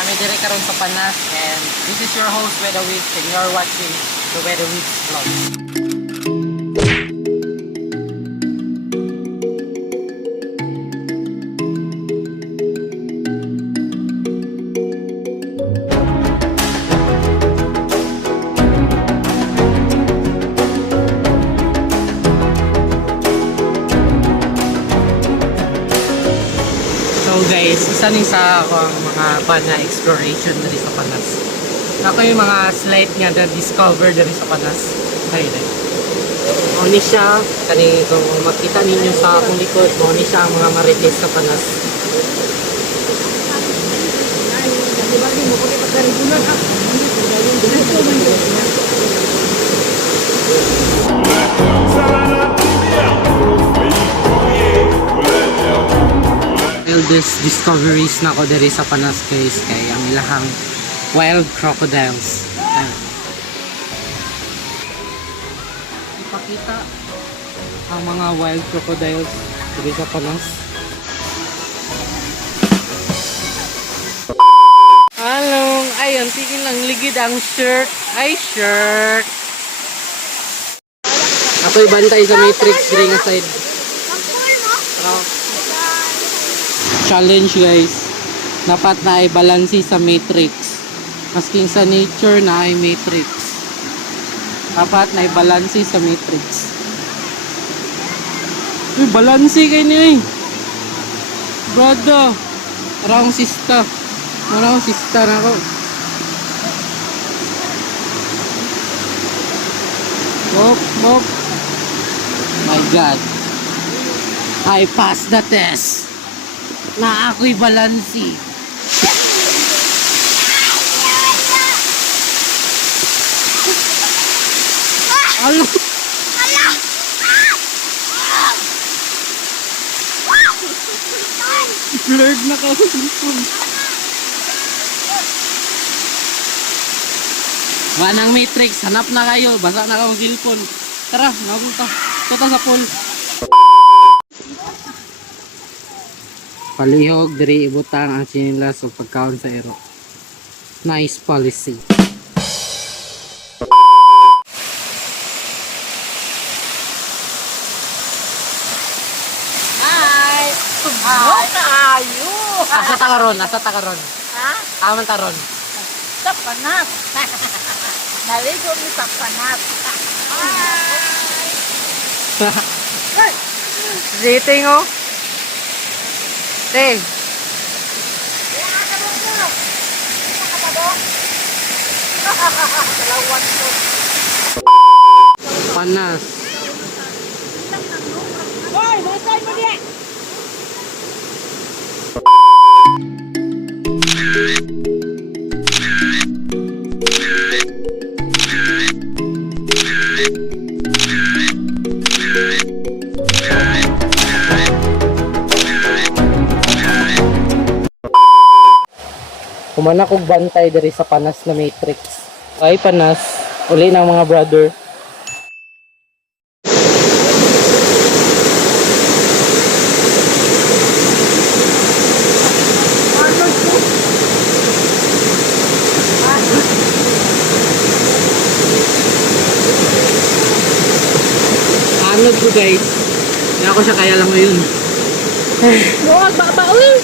Nami dire karon sa Panas, and this is your host Weather Weeks, and you're watching the Weather Weeks vlog. So guys, isa ni sa ako ang mga pana exploration dali sa Panas. Ako yung mga slight nga na discover dali sa Panas. Ayun eh. Mo ni siya, kani kung makita ninyo sa akong likod, mo ni siya ang mga marites sa Panas. Wildest discoveries na ko diri sa Panas guys, kay ang ilahang wild crocodiles. Ayan. Ipakita ang mga wild crocodiles diri sa Panas. Halong, ayun, sige lang, ligid ang shirt. Ay, shirt. Ako'y bantay sa matrix diri nga side. Challenge guys, dapat na ay balansi sa matrix. Masking sa nature na ay matrix, dapat na ay balansi sa matrix. Uy, balansi kayo niyo eh brado. Marang sista na ako. Bop. My god, I passed the test na ako'y balansi. Alo. Blurred na ka sa cellphone. Wanang matrix, hanap na kayo. Basa na ka sa cellphone. Tara, napunta. Tuta sa pool. Palihog, diri ibutang ang sinilas o pagkaon sa ero. Nice policy. Hi! Hi! Tayo! Asa ta karon? Ha? Aman taron. Sa Panas! Naligo ni sa Panas! Hi! Rating oh. Ting. Salawan ko! Panas. Hoy! Masay mo niya! Kumana kog bantay diri sa Panas na matrix. Ay Panas, uli ng mga brother. Anod ko guys. Hindi ako siya kaya lang ngayon. Huwag ba? Uy!